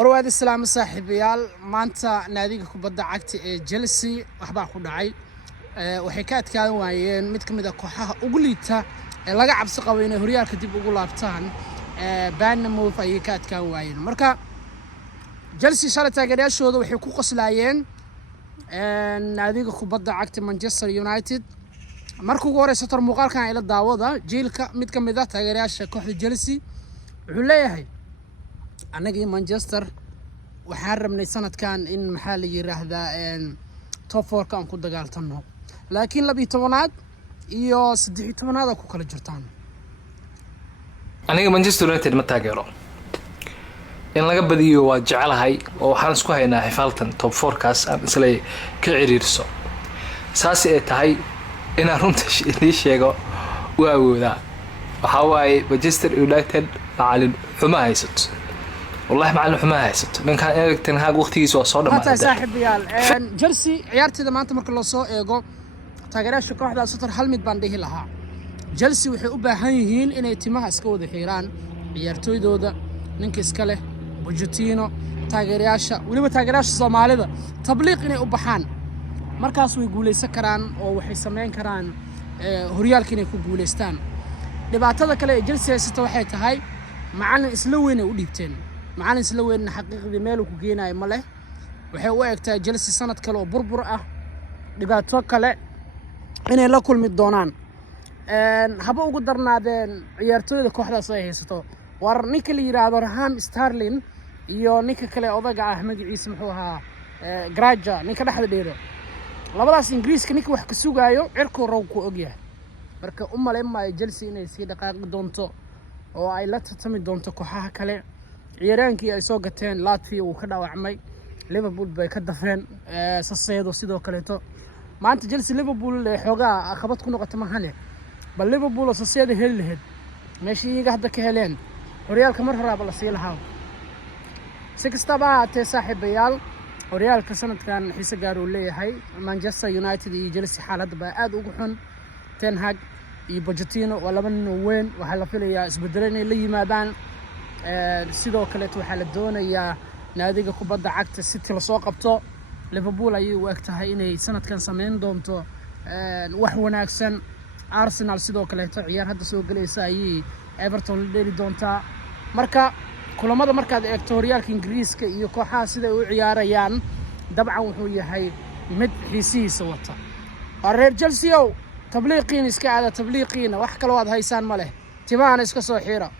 warwaad islaam saaxiibayaal maanta naadiga kubadda cagta ee Chelsea waxba ku dhacay waxay ka adkaan waayeen mid kamid ah kooxaha ugu liita ee laga cabsi qabo inay horyaalka dib ugu laabtaan Bournemouth ayay ka adkaan waayeen marka Chelsea shalay taageerayaashooda waxay ku qoslayeen naadiga kubadda cagta Manchester United markii ugu horeysa tar muuqaalkan ay la daawada jiilka mid kamid ah taageerayaasha kooxda Chelsea wuxuu leeyahay anagii Manchester waxaan rabnay sanadkan in maxaa la yiraahdaa top 4 ka aan ku dagaaltano laakiin 12aad iyo 13aad ku kala jirtaan aniga Manchester United ma taageero in laga badiyo waa jecelahay oo waxaan isku haynaa xifaaltan top 4 kaas aan isla ka ciriirso saasi ay tahay in aan runta sheego waa awoodaa waxa waaye Manchester United macallin xuma haysato والله معلم حماها يسد من كان إيريك تن هاج وقتي يسوى صادم هذا صاحب ريال جلسي عيارتي إذا ما أنت مركل صو إيجو تاجرش شكل واحد سطر حلمت بانده لها جلسي وحقوبة هين إن اهتمامها سكود حيران عيارتوي دودا ننكس كله بوجتينو تاجرياشة ولما تاجرياش الصومالي ده تبليغ إن أبحان مركز ويقولي سكران أو حيسمين كران هريال كنا يقوليستان دبعت هذا كله جلسي ستوحيت هاي معنا إسلوين وديبتين معنا إسلوين حقيقي ماله كجينا ماله وحوي أكتر جلسة سنة كله بربر دبعت وكله إنه لا كل مدونان هبوا قدرنا ذن عيارتوي ذا كحلا صحيح ستو ورنيك اللي يراد رهان ستارلين يو نيك كله أوضاع أحمد يسمحوها جراجا نيك ده حد ديره لبلاس إنجليز كنيك وحكي سوق أيو عركو روكو أجيه مركب لما جلسة إنه يصير دقائق دونتو oo ay la tartami doonto kooxaha kale ciyaaraankii ay soo gateen Latvia uu ka dhaawacmay Liverpool bay ka dafeen saseedo sidoo kale to maanta Chelsea Liverpool xogaa aqabad ku noqotay mahane bal Liverpool saseedo hel lahayd meeshii iyaga hadda ka heleen horyaalka mar hore la sii lahaa si kastaba te saaxiibayaal horyaalka sanadkan xiisa gaar uu leeyahay Manchester United iyo Chelsea xaaladda baa aad ugu xun Ten Hag iyo Pochettino wala man weyn waxa la filayaa isbedelan ay la yimaadaan sidoo kale waxa la doonayaa naadiga kubadda cagta City la soo qabto Liverpool ay u egtahay inay sanadkan sameyn doonto wax wanaagsan Arsenal sidoo kale ciyaar hadda soo galaysa ay Everton la dheeri doonta marka kulamada markaad eegto horyaalka Ingiriiska iyo kooxaha sida ay u ciyaarayaan dabcan wuxuu yahay mid xiisiisa wata reer Chelsea تبليغين إسكا على تبليغين وحكى الواحد هيسان ماله تبعنا إسكا صحيرة